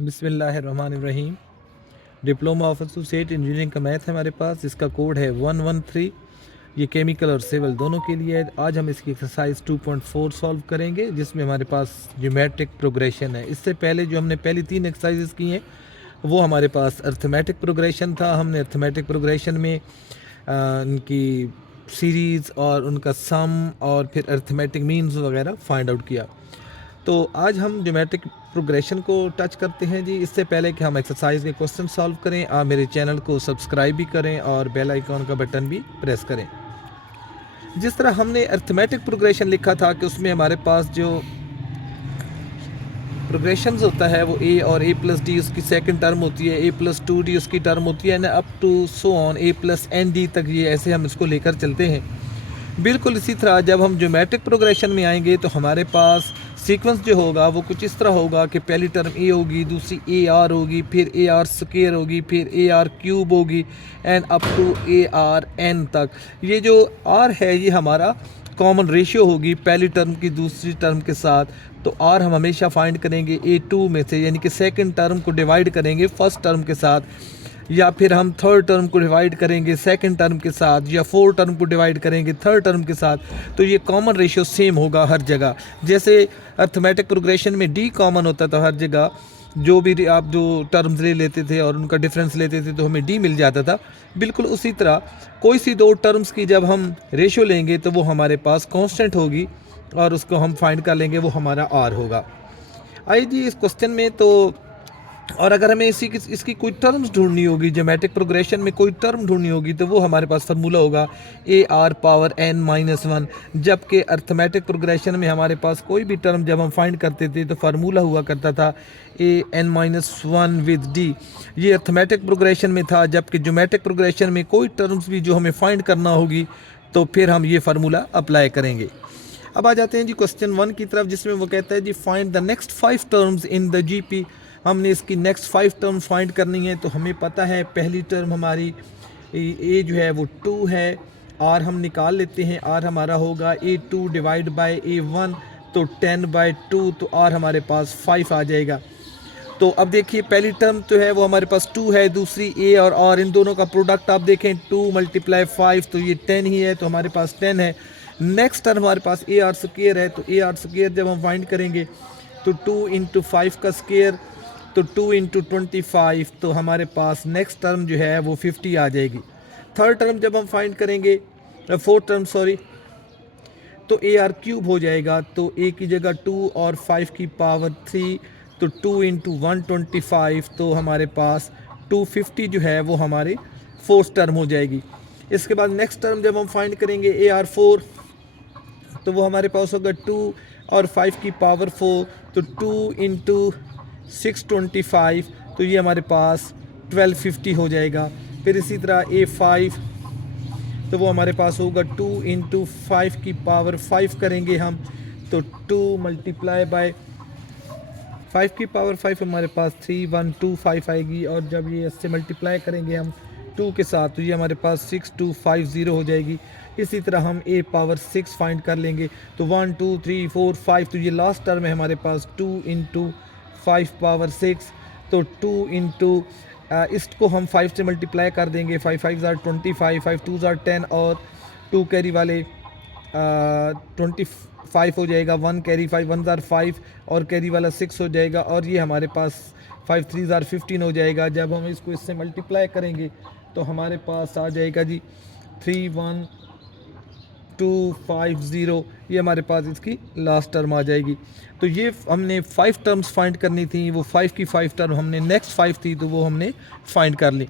बिस्मिल्लाहिर्रहमानिर्रहीम। Diploma of associate engineering का math है हमारे पास, जिसका कोड है 113। ये केमिकल और सिविल दोनों के लिए है। आज हम इसकी एक्सरसाइज 2.4 सॉल्व करेंगे, जिसमें हमारे पास ज्योमेट्रिक प्रोग्रेशन है। इससे पहले जो हमने पहली 3 एक्सरसाइजेस की हैं वो हमारे पास अर्थमेटिक प्रोग्रेशन था। हमने अर्थमेटिक प्रोग्रेशन में उनकी सीरीज़ और उनका सम और फिर अर्थमेटिक मीन्स वगैरह फाइंड आउट किया। तो आज हम ज्योमेट्रिक प्रोग्रेशन को टच करते हैं जी। इससे पहले कि हम एक्सरसाइज के क्वेश्चन सॉल्व करें, आप मेरे चैनल को सब्सक्राइब भी करें और बेल आइकॉन का बटन भी प्रेस करें। जिस तरह हमने अर्थमेटिक प्रोग्रेशन लिखा था कि उसमें हमारे पास जो प्रोग्रेशन होता है वो ए और ए प्लस डी उसकी सेकंड टर्म होती है, ए प्लस 2d उसकी टर्म होती है, ना up to so on a plus n d तक। ये ऐसे हम इसको लेकर चलते हैं। बिल्कुल इसी तरह जब हम ज्योमेट्रिक प्रोग्रेशन में आएंगे तो हमारे पास सीक्वेंस जो होगा वो कुछ इस तरह होगा कि पहली टर्म ए होगी, दूसरी ए आर होगी, फिर ए आर स्क्वायर होगी, फिर ए आर क्यूब होगी and up to A r n तक। ये जो आर है ये हमारा कॉमन रेशियो होगी पहली टर्म की दूसरी टर्म के साथ। तो आर हम हमेशा फाइंड करेंगे A2 में से, यानी कि सेकंड टर्म को डिवाइड करेंगे फर्स्ट टर्म के साथ, या फिर हम थर्ड टर्म को डिवाइड करेंगे सेकंड टर्म के साथ, या फोर्थ टर्म को डिवाइड करेंगे थर्ड टर्म के साथ। तो ये कॉमन रेशियो सेम होगा हर जगह। जैसे अर्थमेटिक प्रोग्रेशन में डी कॉमन होता था हर जगह, जो भी आप जो टर्म्स ले लेते थे और उनका डिफरेंस लेते थे तो हमें डी मिल जाता था। बिल्कुल उसी तरह कोई सी दो टर्म्स की जब हम रेशियो लेंगे तो वो हमारे पास कांस्टेंट होगी और उसको हम फाइंड कर लेंगे, वो हमारा आर होगा। आइए जी इस क्वेश्चन में तो, और अगर हमें इसकी कोई टर्म्स ढूंढनी होगी, ज्योमेट्रिक प्रोग्रेशन में कोई टर्म ढूंढनी होगी तो वो हमारे पास फार्मूला होगा a are power n minus 1। जबकि अर्थमेटिक प्रोग्रेशन में हमारे पास कोई भी टर्म जब हम फाइंड करते थे तो फार्मूला हुआ करता था A N minus 1 with D. ये अर्थमेटिक प्रोग्रेशन में था। जबकि ज्योमेट्रिक प्रोग्रेशन में कोई टर्म्स भी जो हमें फाइंड करना होगी तो फिर हम ये फार्मूला अप्लाई करेंगे। अब आ जाते हैं जी क्वेश्चन 1 की तरफ, जिसमें वो कहता है जी find the next 5 terms in the GP. हमने इसकी नेक्स्ट 5 टर्म्स फाइंड करनी है। तो हमें पता है पहली टर्म हमारी ए जो है वो 2 है। आर हम निकाल लेते हैं, आर हमारा होगा A2 डिवाइड बाई A1, तो 10/2, तो आर हमारे पास 5 आ जाएगा। तो अब देखिए पहली टर्म तो है वो हमारे पास 2 है, दूसरी ए और आर, इन दोनों का प्रोडक्ट आप देखें 2 × 5 तो ये 10 ही है, तो हमारे पास 10 है। नेक्स्ट टर्म हमारे पास ए आर स्क्वायर है, तो ए आर स्क्वायर जब हम फाइंड करेंगे तो 2 × 5 का स्क्वायर, तो 2 × 25, तो हमारे पास नेक्स्ट टर्म जो है वो 50 आ जाएगी। थर्ड टर्म जब हम फाइंड करेंगे, फोर्थ टर्म सॉरी, तो ए आर क्यूब हो जाएगा। तो ए की जगह 2 और 5 की पावर 3, तो 2 × 125, तो हमारे पास 250 जो है वो हमारी फोर्थ टर्म हो जाएगी। इसके बाद नेक्स्ट टर्म जब हम फाइंड करेंगे ए आर 4, तो वो हमारे पास होगा 2 और 5 की पावर 4, तो 2 × 625, तो ये हमारे पास 1250 हो जाएगा। फिर इसी तरह A5, तो वो हमारे पास होगा 2 × 5 की पावर 5 करेंगे हम, तो 2 × 5 की पावर 5 हमारे पास 3125 आएगी। और जब ये इससे मल्टीप्लाई करेंगे हम 2 के साथ, तो ये हमारे पास 6250 हो जाएगी। इसी तरह हम A पावर 6 फाइंड कर लेंगे, तो 1 2 3 4 5, तो ये लास्ट टर्म है हमारे पास 2 × 5 पावर 6, तो 2 × इसको हम 5 से मल्टीप्लाई कर देंगे, 5 5 ज़ार 25, 5 2 ज़ार 10 और 2 कैरी वाले 25 हो जाएगा, 1 कैरी 5 1 ज़ार 5 और कैरी वाला 6 हो जाएगा, और ये हमारे पास 5 3 ज़ार 15 हो जाएगा। जब हम इसको इससे मल्टीप्लाई करेंगे तो हमारे पास आ जाएगा जी 31250, ये हमारे पास इसकी लास्ट टर्म आ जाएगी। तो ये हमने 5 टर्म्स फाइंड करनी थी, वो 5 की 5 टर्म हमने नेक्स्ट 5 थी तो वो हमने फाइंड कर ली।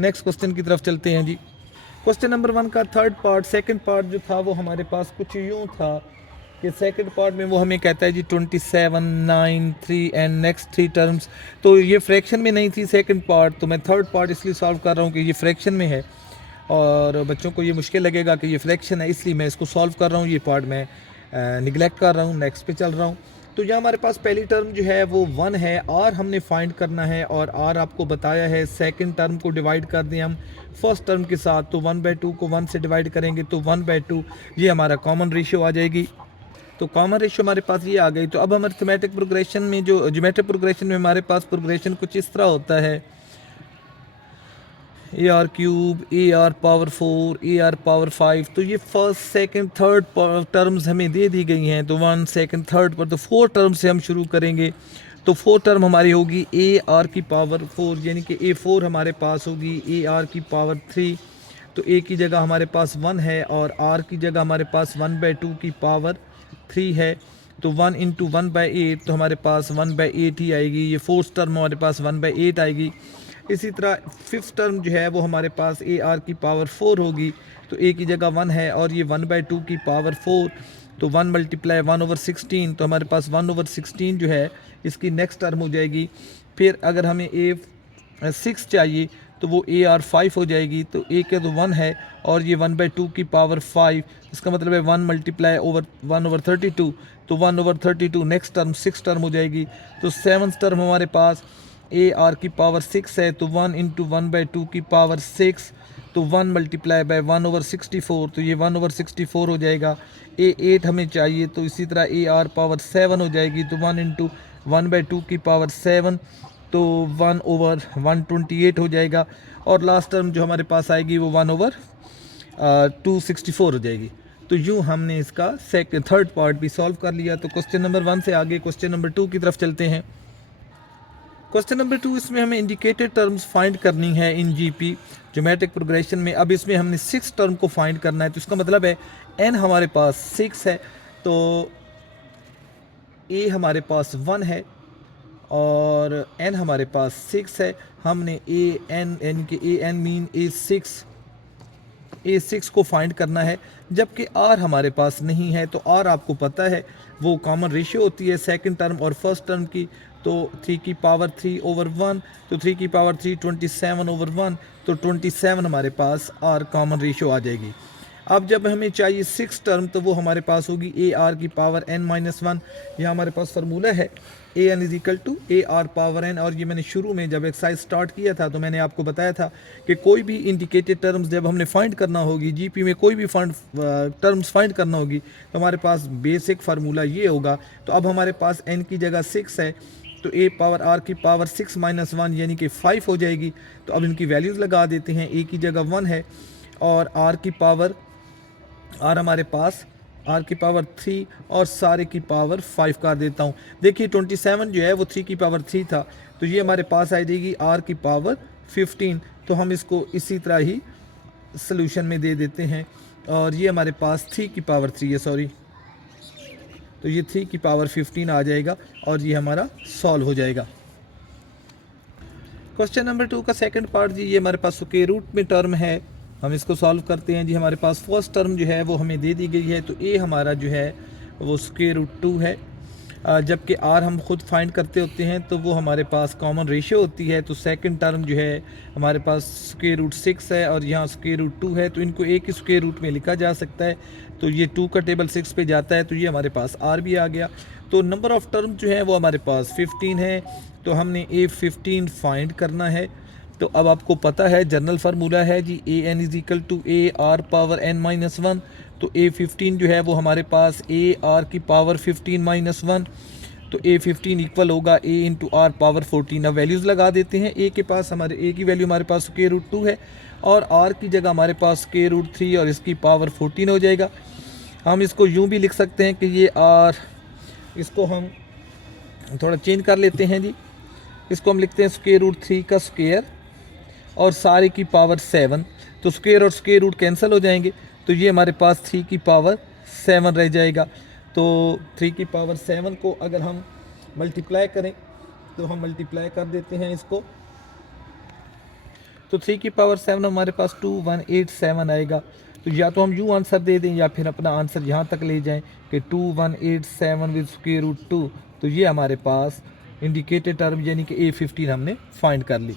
नेक्स्ट क्वेश्चन की तरफ चलते हैं जी। क्वेश्चन नंबर 1 का थर्ड पार्ट, सेकंड पार्ट जो था वो हमारे पास कुछ यूँ था कि सेकंड पार्ट में वो हमें कहता है जी 27 9 3 एंड नेक्स्ट 3 टर्म्स। तो ये फ्रैक्शन में नहीं थी सेकंड पार्ट, तो मैं थर्ड पार्ट इसलिए सॉल्व कर रहा हूँ कि ये फ्रैक्शन में है और बच्चों को ये मुश्किल लगेगा कि ये फ्रैक्शन है, इसलिए मैं इसको सॉल्व कर रहा हूँ। ये पार्ट मैं निगलेक्ट कर रहा हूँ, नेक्स्ट पे चल रहा हूँ। तो यहाँ हमारे पास पहली टर्म जो है वो 1 है, आर हमने फाइंड करना है और आर आपको बताया है सेकंड टर्म को डिवाइड कर दें हम फर्स्ट टर्म के साथ, तो 1/2 को 1 से डिवाइड करेंगे तो 1/2, ये हमारा कॉमन रेशियो आ जाएगी। तो कॉमन रेशियो हमारे पास ये आ गई। तो अब हम अरिथमेटिक प्रोग्रेशन में जो ज्योमेट्रिक प्रोग्रेशन में हमारे पास प्रोग्रेशन कुछ इस तरह होता है, ए r cube, A R power 4, A R power 5। तो ये फर्स्ट सेकंड थर्ड टर्म्स हमें दे दी गई हैं। तो 1 सेकंड थर्ड पर तो 4 टर्म से हम शुरू करेंगे। तो 4 टर्म हमारी होगी ए आर की पावर 4, यानी कि ए 4 हमारे पास होगी ए आर की पावर 3। तो ए की जगह हमारे पास 1 है और आर की जगह हमारे पास 1/2 की पावर 3 है। तो 1 इंटू 1/8 तो हमारे पास 1/8 ही आएगी। ये फोर्थ टर्म हमारे पास 1/8 आएगी। इसी तरह फिफ्थ टर्म जो है वो हमारे पास ए आर की पावर 4 होगी। तो ए की जगह 1 है और ये 1/2 की पावर 4। तो 1 मल्टीप्लाई 1/16 तो हमारे पास 1/16 जो है इसकी नेक्स्ट टर्म हो जाएगी। फिर अगर हमें ए 6 चाहिए तो वो ए आर 5 हो जाएगी। तो ए के तो 1 है और ये 1/2 की पावर 5, इसका मतलब है 1 मल्टीप्लाई 1/32। तो 1/32 नेक्स्ट टर्म 6 टर्म हो जाएगी। तो सेवन्थ टर्म हमारे पास ए आर की पावर 6 है। तो 1 इंटू 1/2 की पावर 6। तो 1 मल्टीप्लाई बाय 1/64 तो ये 1/64 हो जाएगा। ए 8 हमें चाहिए तो इसी तरह ए आर पावर 7 हो जाएगी। तो 1 इंटू 1/2 की पावर 7 तो 1/128 हो जाएगा। और लास्ट टर्म जो हमारे पास आएगी वो 1/264 हो जाएगी। तो यूँ हमने इसका थर्ड पार्ट भी सॉल्व कर लिया। तो क्वेश्चन नंबर 1 से आगे क्वेश्चन नंबर 2 की तरफ चलते हैं। क्वेश्चन नंबर 2, इसमें हमें इंडिकेटेड टर्म्स फाइंड करनी है इन जीपी ज्योमेट्रिक प्रोग्रेशन में। अब इसमें हमने 6 टर्म को फाइंड करना है। तो इसका मतलब है n हमारे पास 6 है, तो a हमारे पास 1 है और n हमारे पास 6 है। हमने a n यानी कि a n मीन a6 को फाइंड करना है, जबकि r हमारे पास नहीं है। तो r आपको पता है वो कॉमन रेशियो होती है सेकंड टर्म और फर्स्ट टर्म की। तो 3 की पावर 3/1, तो 3 की पावर 3 27/1। तो 27 हमारे पास r कॉमन रेशियो आ जाएगी। अब जब हमें चाहिए 6 टर्म तो वो हमारे पास होगी ए आर की पावर n-1। यह हमारे पास फार्मूला है A N is equal to A R power n। और ये मैंने शुरू में जब एक्सरसाइज स्टार्ट किया था तो मैंने आपको बताया था कि कोई भी इंडिकेटेड टर्म्स जब हमने फाइंड करना होगी, जीपी में कोई भी टर्म्स फाइंड करना होगी तो हमारे पास बेसिक फार्मूला ये होगा। तो अब हमारे पास n की जगह 6 है तो a पावर r की पावर 6 - 1 यानी कि 5 हो जाएगी। तो अब इनकी वैल्यूज़ लगा देते हैं। a की जगह 1 है और r की पावर हमारे पास r की पावर 3 और सारे की पावर 5 कर देता हूँ। देखिए 27 जो है वो 3 की पावर 3 था, तो ये हमारे पास आ जाएगी r की पावर 15। तो हम इसको इसी तरह ही सॉल्यूशन में दे देते हैं और ये हमारे पास 3 की पावर 3 है, सॉरी, तो ये 3 की पावर 15 आ जाएगा और ये हमारा सॉल्व हो जाएगा। क्वेश्चन नंबर 2 का सेकंड पार्ट जी, ये हमारे पास स्क्वायर रूट में टर्म है, हम इसको सॉल्व करते हैं जी। हमारे पास फर्स्ट टर्म जो है वो हमें दे दी गई है। तो ए हमारा जो है वो स्क्वायर रूट 2 है, जबकि आर हम खुद फाइंड करते होते हैं तो वो हमारे पास कॉमन रेशियो होती है। तो सेकंड टर्म जो है हमारे पास स्क्वायर रूट 6 है और यहाँ स्क्वायर रूट 2 है, तो इनको एक ही स्क्वायर रूट में लिखा जा सकता है। तो ये 2 का टेबल 6 पे जाता है, तो ये हमारे पास आर भी आ गया। तो नंबर ऑफ टर्म जो है वो हमारे पास 15 है, तो हमने ए 15 फाइंड करना है। तो अब आपको पता है जनरल फार्मूला है जी, A N is equal to A R power n-1। तो ए 15 जो है वो हमारे पास ए आर की पावर 15 - 1। तो ए 15 इक्वल होगा ए इंटू आर पावर 14। अब वैल्यूज़ लगा देते हैं। ए के पास हमारे ए की वैल्यू हमारे पास स्क्वायर रूट 2 है और आर की जगह हमारे पास स्क्वायर रूट 3 और इसकी पावर 14 हो जाएगा। हम इसको यूँ भी लिख सकते हैं कि ये आर, इसको हम थोड़ा चेंज कर लेते हैं जी। इसको हम लिखते हैं स्क्वायर रूट 3 का स्क्वायर और सारे की पावर 7। तो स्क्वायर और स्क्वायर रूट कैंसिल हो जाएंगे, तो ये हमारे पास 3 की पावर 7 रह जाएगा। तो 3 की पावर 7 को अगर हम मल्टीप्लाई करें तो हम मल्टीप्लाई कर देते हैं इसको, तो 3 की पावर 7 हमारे पास 2187 आएगा। तो या तो हम यूँ आंसर दे दें या फिर अपना आंसर यहाँ तक ले जाएं कि 2187 विद स्क्वायर रूट 2। तो ये हमारे पास इंडिकेटेड टर्म यानी कि A15 हमने फाइंड कर ली।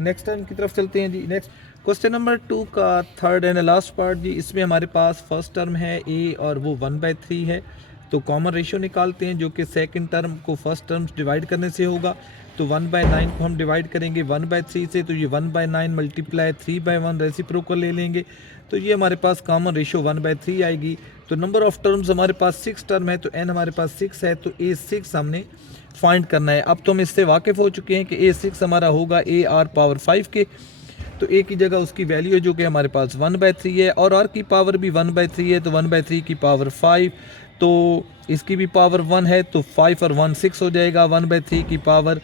नेक्स्ट टर्म की तरफ चलते हैं जी। नेक्स्ट क्वेश्चन नंबर 2 का थर्ड एंड लास्ट पार्ट जी, इसमें हमारे पास फर्स्ट टर्म है a और वो 1/3 है। तो कॉमन रेशियो निकालते हैं जो कि सेकंड टर्म को फर्स्ट टर्म डिवाइड करने से होगा। तो 1/9 को हम डिवाइड करेंगे 1/3 से, तो ये 1/9 मल्टीप्लाई 3/1 रेसिप्रोकल ले लेंगे, तो ये हमारे पास कॉमन रेशियो 1/3 आएगी। तो नंबर ऑफ टर्म्स हमारे पास 6 टर्म है, तो n हमारे पास 6 है, तो A6 हमने फाइंड करना है। अब तो हम इससे वाकिफ़ हो चुके हैं कि A6 हमारा होगा AR पावर 5 के, तो A की जगह उसकी वैल्यू जो कि हमारे पास 1/3 है, और R की पावर भी 1/3 है, तो 1/3 की पावर 5, तो इसकी भी पावर 1 है, तो 5 और 1 6 हो जाएगा, 1/3 की पावर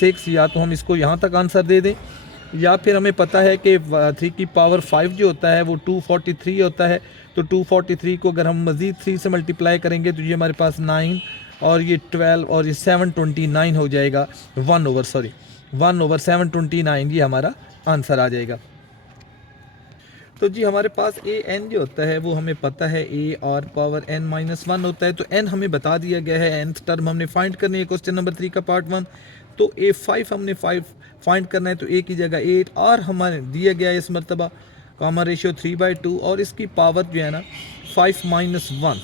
6। या तो हम इसको यहाँ तक आंसर दे दें, या फिर हमें पता है कि 3 की पावर 5 जो होता है वो 243 होता है, तो 243 को अगर हम मज़ीद 3 से मल्टीप्लाई करेंगे तो ये हमारे पास 9 और ये 12 और ये 729 हो जाएगा, 1/729 ये हमारा आंसर आ जाएगा। तो जी हमारे पास an जो होता है वो हमें पता है AR पावर n-1 होता है, तो n हमें बता दिया गया है, nth टर्म हमने फाइंड करनी है क्वेश्चन नंबर 3 का पार्ट 1। तो A5 हमने 5 फाइंड करना है, तो A की जगह 8, और हमारे दिया गया है इस मरतबा कॉमन रेशियो 3/2, और इसकी पावर जो है ना 5 - 1,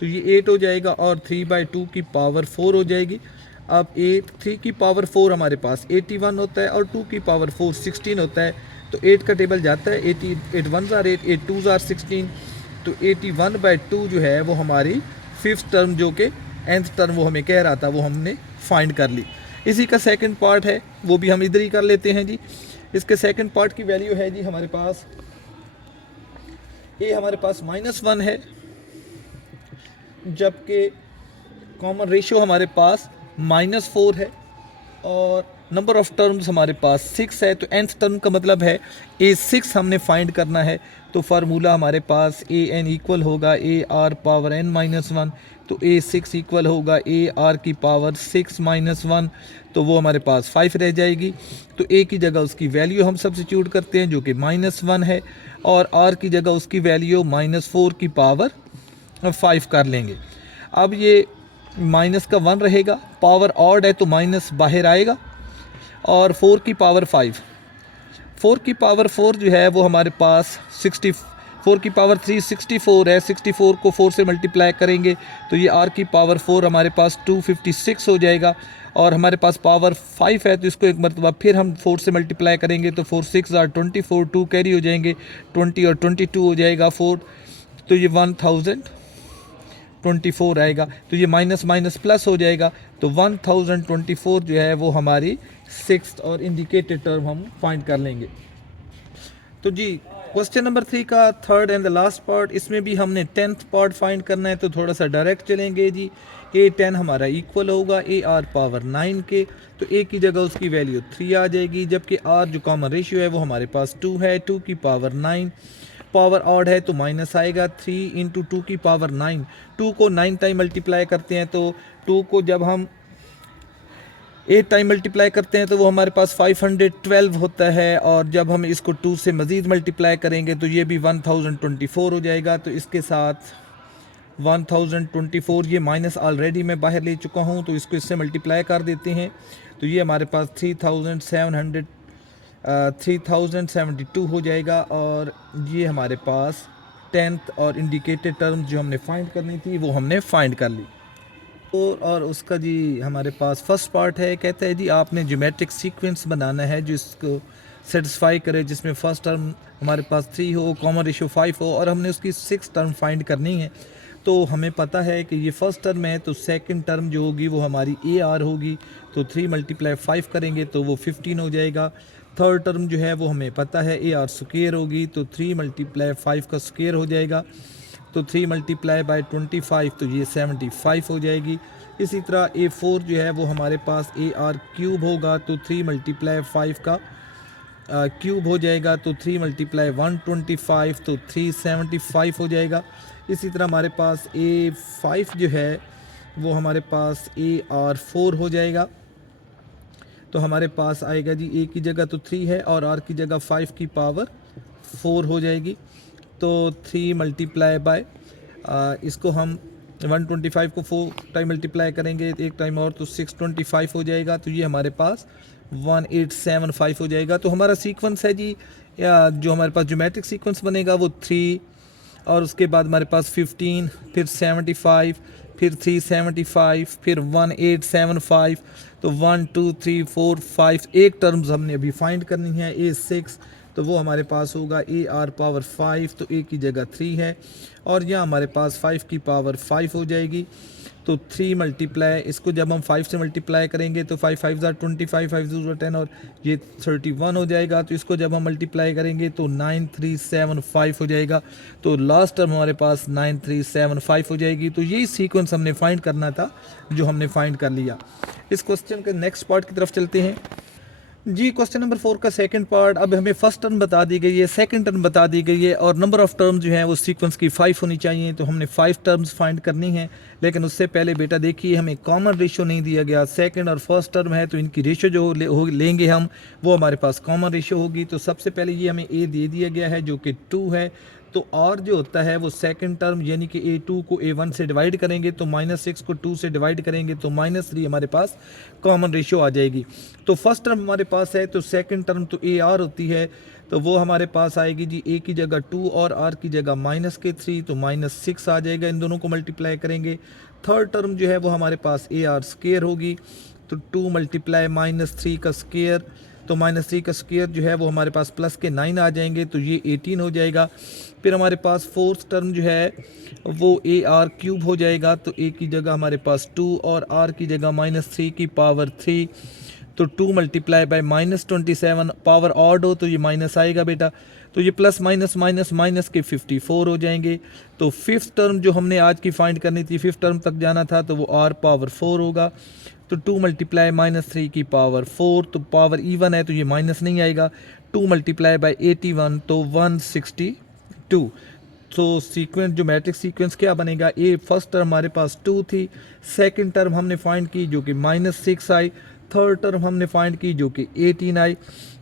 तो ये 8 हो जाएगा, और 3/2 की पावर 4 हो जाएगी। अब 3 की पावर 4 हमारे पास 81 होता है, और 2 की पावर 4 16 होता है, तो 8 का टेबल जाता है, 8 1 ज़ार 8, 8 2 ज़ार 16, तो 81/2 जो है वो हमारी 5th टर्म जो कि nth टर्म वो हमें कह रहा था वो हमने फाइंड कर ली। इसी का सेकंड पार्ट है, वो भी हम इधर ही कर लेते हैं जी। इसके सेकंड पार्ट की वैल्यू है जी हमारे पास A हमारे पास -1 है, जबकि कॉमन रेशियो हमारे पास -4 है, और नंबर ऑफ टर्म्स हमारे पास 6 है, तो nth टर्म का मतलब है A6 हमने फाइंड करना है। तो फार्मूला हमारे पास AN इक्वल होगा AR पावर n-1, तो A6 इक्वल होगा AR की पावर 6 - 1, तो वो हमारे पास 5 रह जाएगी। तो A की जगह उसकी वैल्यू हम सब्स्टिट्यूट करते हैं जो कि -1 है, और R की जगह उसकी वैल्यू -4 की पावर 5 कर लेंगे। अब ये माइनस का 1 रहेगा, पावर ऑड है तो माइनस बाहर आएगा, और 4 की पावर 5, 4 की पावर 4 जो है वो हमारे पास 4 की पावर 3 64 है, 64 को 4 से मल्टीप्लाई करेंगे तो ये R की पावर 4 हमारे पास 256 हो जाएगा, और हमारे पास पावर 5 है, तो इसको एक मरतबा फिर हम 4 से मल्टीप्लाई करेंगे तो 4 6 are 24, 2 कैरी हो जाएंगे, 20 और 22 हो जाएगा 4, तो ये 1024 आएगा, तो ये माइनस माइनस प्लस हो जाएगा, तो 1024 जो है वो हमारी 6th और इंडिकेटेड टर्म हम फाइंड कर लेंगे। तो जी क्वेश्चन नंबर 3 का third and the last part, इसमें भी हमने 10th पार्ट फाइंड करना है, तो थोड़ा सा डायरेक्ट चलेंगे जी। A10 हमारा इक्वल होगा AR पावर 9 के, तो A की जगह उसकी वैल्यू 3 आ जाएगी, जबकि R जो कॉमन रेशियो है वो हमारे पास 2 है, 2 की पावर 9, पावर ऑड है तो माइनस आएगा, 3 × 2 की पावर 9, 2 को 9 टाइम मल्टीप्लाई करते हैं, तो 2 को जब हम 8 टाइम मल्टीप्लाई करते हैं तो वो हमारे पास 512 होता है, और जब हम इसको 2 से मज़ीद मल्टीप्लाई करेंगे तो ये भी 1024 हो जाएगा। तो इसके साथ 1024 ये माइनस ऑलरेडी मैं बाहर ले चुका हूँ, तो इसको इससे मल्टीप्लाई कर देते हैं, तो ये हमारे पास 3072 हो जाएगा, और ये हमारे पास 10th और इंडिकेटेड टर्म्स जो हमने फाइंड करनी थी वो हमने फाइंड कर ली। और उसका जी हमारे पास फर्स्ट पार्ट है, कहता है जी आपने ज्योमेट्रिक सीक्वेंस बनाना है जिसको सेटिस्फाई करे, जिसमें फर्स्ट टर्म हमारे पास 3 हो, कॉमन रेशियो 5 हो, और हमने उसकी 6th टर्म फाइंड करनी है। तो हमें पता है कि ये फर्स्ट टर्म है, तो सेकंड टर्म जो होगी वो हमारी AR होगी, तो 3 × 5 करेंगे तो वो 15 हो जाएगा। थर्ड टर्म जो है वो हमें पता है AR स्क्वायर होगी, तो 3 × 5 का स्क्वायर हो जाएगा, तो 3 × 25 तो ये 75 हो जाएगी। इसी तरह A4 जो है वो हमारे पास AR क्यूब होगा, तो 3 × 5 का क्यूब हो जाएगा, तो 3 × 125 तो 375 हो जाएगा। इसी तरह हमारे पास A5 जो है वो हमारे पास AR4 हो जाएगा, तो हमारे पास आएगा जी A की जगह तो 3 है, और R की जगह 5 की पावर 4 हो जाएगी, तो 3 × इसको हम 125 को 4 टाइम मल्टीप्लाई करेंगे एक टाइम और, तो 625 हो जाएगा, तो ये हमारे पास 1875 हो जाएगा। तो हमारा सीक्वेंस है जी, जो हमारे पास ज्योमेट्रिक सीक्वेंस बनेगा वो 3, और उसके बाद हमारे पास 15, फिर 75, फिर 375, फिर 1875, तो तो 1 2 3 4 5 एक टर्म्स हमने अभी फाइंड करनी है A6, तो वो हमारे पास होगा AR पावर 5, तो A की जगह 3 है और यहाँ हमारे पास 5 की पावर 5 हो जाएगी। तो 3 मल्टीप्लाई, इसको जब हम 5 से मल्टीप्लाई करेंगे तो 5 5 ज़ार 25, 5 ज़ीरो 10 और ये 31 हो जाएगा। तो इसको जब हम मल्टीप्लाई करेंगे तो 9375 हो जाएगा। तो लास्ट टर्म हमारे पास 9375 हो जाएगी। तो यही सीक्वेंस हमने फाइंड करना था जो हमने फाइंड कर लिया। इस क्वेश्चन के नेक्स्ट पार्ट की तरफ चलते हैं जी। क्वेश्चन नंबर 4 का सेकंड पार्ट, अब हमें फर्स्ट टर्म बता दी गई है, सेकंड टर्म बता दी गई है और नंबर ऑफ टर्म जो है वो सीक्वेंस की 5 होनी चाहिए। तो हमने 5 टर्म्स फाइंड करनी है, लेकिन उससे पहले बेटा देखिए हमें कॉमन रेशियो नहीं दिया गया। सेकंड और फर्स्ट टर्म है तो इनकी रेशियो जो लेंगे हम वो हमारे पास कॉमन रेशियो होगी। तो सबसे पहले ये हमें ए दे दिया गया है जो कि 2 है। तो और जो होता है वो सेकंड टर्म यानी कि A2 को A1 से डिवाइड करेंगे तो -6 को 2 से डिवाइड करेंगे तो -3 हमारे पास कॉमन रेशियो आ जाएगी। तो फर्स्ट टर्म हमारे पास है तो सेकंड टर्म तो AR होती है, तो वो हमारे पास आएगी जी A की जगह 2 और R की जगह -3, तो -6 आ जाएगा। इन दोनों को मल्टीप्लाई करेंगे। थर्ड टर्म जो है वो हमारे पास AR स्क्वायर होगी, तो 2 मल्टीप्लाई -3 का स्क्वायर, तो -3 का स्क्वायर जो है वो हमारे पास प्लस के 9 आ जाएंगे, तो ये 18 हो जाएगा। फिर हमारे पास फोर्थ टर्म जो है वो AR क्यूब हो जाएगा, तो A की जगह हमारे पास 2 और R की जगह -3 की पावर 3, तो 2 मल्टीप्लाई बाय -27, पावर ऑड हो तो ये माइनस आएगा बेटा, तो ये प्लस माइनस माइनस माइनस के 54 हो जाएंगे। तो फिफ्थ टर्म जो हमने आज की फाइंड करनी थी, फिफ्थ टर्म तक जाना था, तो वो R पावर 4 होगा, तो 2 मल्टीप्लाई -3 की पावर 4, तो पावर इवन है तो ये माइनस नहीं आएगा। 2 मल्टीप्लाई बाय 81 तो 162। तो सीक्वेंस जो मैट्रिक्स सीक्वेंस क्या बनेगा, ए फर्स्ट टर्म हमारे पास 2 थी, सेकंड टर्म हमने फाइंड की जो कि -6 आई, थर्ड टर्म हमने फाइंड की जो कि 18 आई,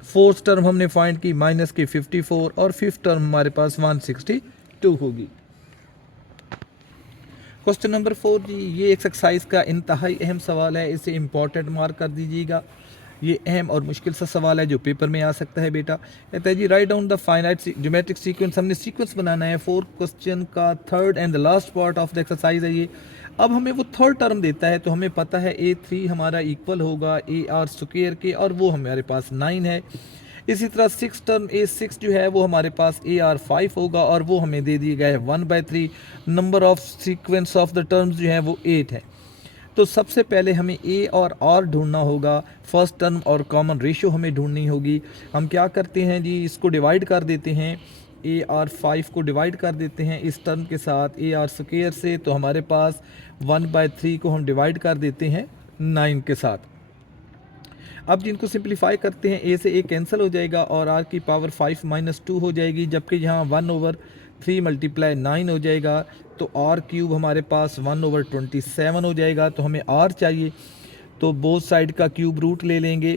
फोर्थ टर्म हमने फाइंड की माइनस के 54 और फिफ्थ टर्म हमारे पास 162 होगी। क्वेश्चन नंबर 4 जी, ये एक्सरसाइज का इंतहाई अहम सवाल है, इसे इंपॉर्टेंट मार्क कर दीजिएगा। ये अहम और मुश्किल सा सवाल है जो पेपर में आ सकता है बेटा। कहता है जी write down the finite geometric sequence, हमने सीक्वेंस बनाना है। 4 क्वेश्चन का third and the last part of the exercise है ये। अब हमें वो थर्ड टर्म देता है तो हमें पता है A3 हमारा इक्वल होगा AR स्क्वायर के, और वो हमारे पास 9 है। इसी तरह सिक्स टर्म A6 जो है वो हमारे पास AR 5 होगा और वो हमें दे दिया गया है 1/3। Number of sequence of the terms जो है वो 8 है। तो सबसे पहले हमें A और R ढूंढना होगा, फर्स्ट टर्म और कॉमन रेशियो हमें ढूंढनी होगी। हम क्या करते हैं जी, इसको डिवाइड कर देते हैं, AR 5 को डिवाइड कर देते हैं इस टर्म के साथ AR स्क्वायर से, तो हमारे पास 1/3 को हम डिवाइड कर देते हैं 9 के साथ। अब जिनको सिंप्लीफाई करते हैं A से A कैंसिल हो जाएगा और R की पावर 5 -2 हो जाएगी, जबकि यहाँ 1/3 मल्टीप्लाई 9 हो जाएगा, तो R क्यूब हमारे पास 1/27 हो जाएगा। तो हमें R चाहिए, तो बोथ साइड का क्यूब रूट ले लेंगे,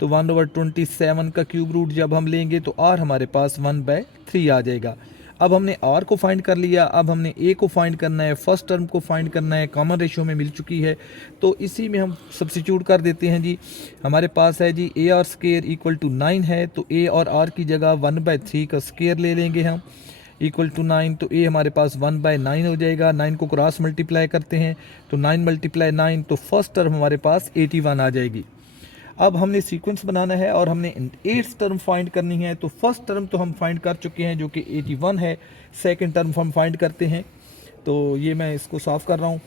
तो 1/27 का क्यूब रूट जब हम लेंगे तो R हमारे पास 1/3 आ जाएगा। अब हमने R को फाइंड कर लिया, अब हमने A को फाइंड करना है, फर्स्ट टर्म को फाइंड करना है, कॉमन रेशियो में मिल चुकी है, तो इसी में हम सब्स्टिट्यूट कर देते हैं जी। हमारे पास है जी AR स्क्वायर इक्वल टू 9 है, तो A और R की जगह 1/3 का स्क्वायर ले लेंगे हम, इक्वल टू 9, तो A हमारे पास 1/9 हो जाएगा। 9 को क्रॉस मल्टीप्लाई करते हैं तो 9 मल्टीप्लाई 9, तो फर्स्ट टर्म हमारे पास 81 आ जाएगी। अब हमने सीक्वेंस बनाना है और हमने 8th टर्म फाइंड करनी है। तो फर्स्ट टर्म तो हम फाइंड कर चुके हैं जो कि 81 है, सेकंड टर्म हम फाइंड करते हैं, तो ये मैं इसको सॉल्व कर रहा हूँ।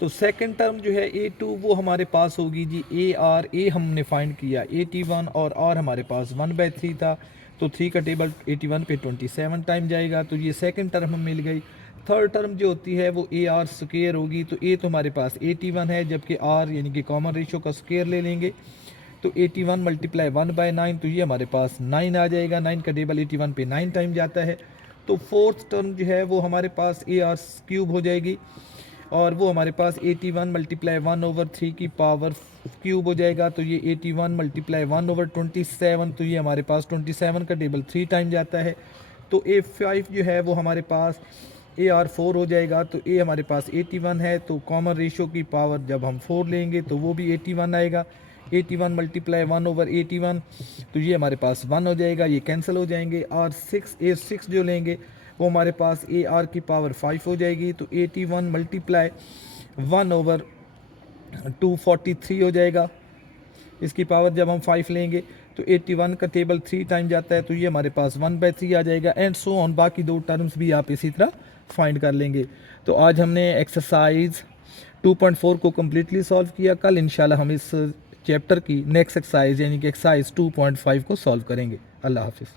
तो सेकंड टर्म जो है A2 वो हमारे पास होगी जी AR, A हमने फाइंड किया 81 और R हमारे पास 1/3 था, तो 3 का टेबल 81 पे 27 टाइम जाएगा, तो ये सेकंड टर्म हमें मिल गई। थर्ड टर्म जो होती है वो AR स्क्वायर होगी, तो A तो हमारे पास 81 है, जबकि R यानी कि कॉमन रेशियो का स्क्वायर ले लेंगे, तो 81 मल्टीप्लाई 1/9, तो ये हमारे पास 9 आ जाएगा। 9 का टेबल 81 पे 9 टाइम जाता है, तो फोर्थ टर्म जो है वो हमारे पास AR क्यूब हो जाएगी और वो हमारे पास 81 मल्टीप्लाई 1/3 की पावर क्यूब हो जाएगा, तो ये 81 मल्टीप्लाई 1/27, तो ये हमारे पास 27 का टेबल 3 टाइम जाता है, तो A5 जो है वो हमारे पास AR 4 हो जाएगा, तो A हमारे पास 81 है, तो कॉमन रेशियो की पावर जब हम 4 लेंगे तो वो भी 81 आएगा। 81 मल्टीप्लाई 1/81, तो ये हमारे पास 1 हो जाएगा, ये कैंसिल हो जाएंगे। A6 जो लेंगे वो हमारे पास AR की पावर 5 हो जाएगी, तो 81 मल्टीप्लाई 1/243 हो जाएगा। इसकी पावर जब हम 5 लेंगे तो 81 का टेबल 3 टाइम जाता है, तो ये हमारे पास 1/3 आ जाएगा, एंड सो ऑन। बाकी दो टर्म्स भी आप इसी तरह फाइंड कर लेंगे। तो आज हमने एक्सरसाइज 2.4 को कम्प्लीटली सॉल्व किया। कल इंशाल्लाह हम इस चैप्टर की नेक्स्ट एक्सरसाइज यानी कि एक्सरसाइज 2.5 को सॉल्व करेंगे। अल्लाह हाफिज़।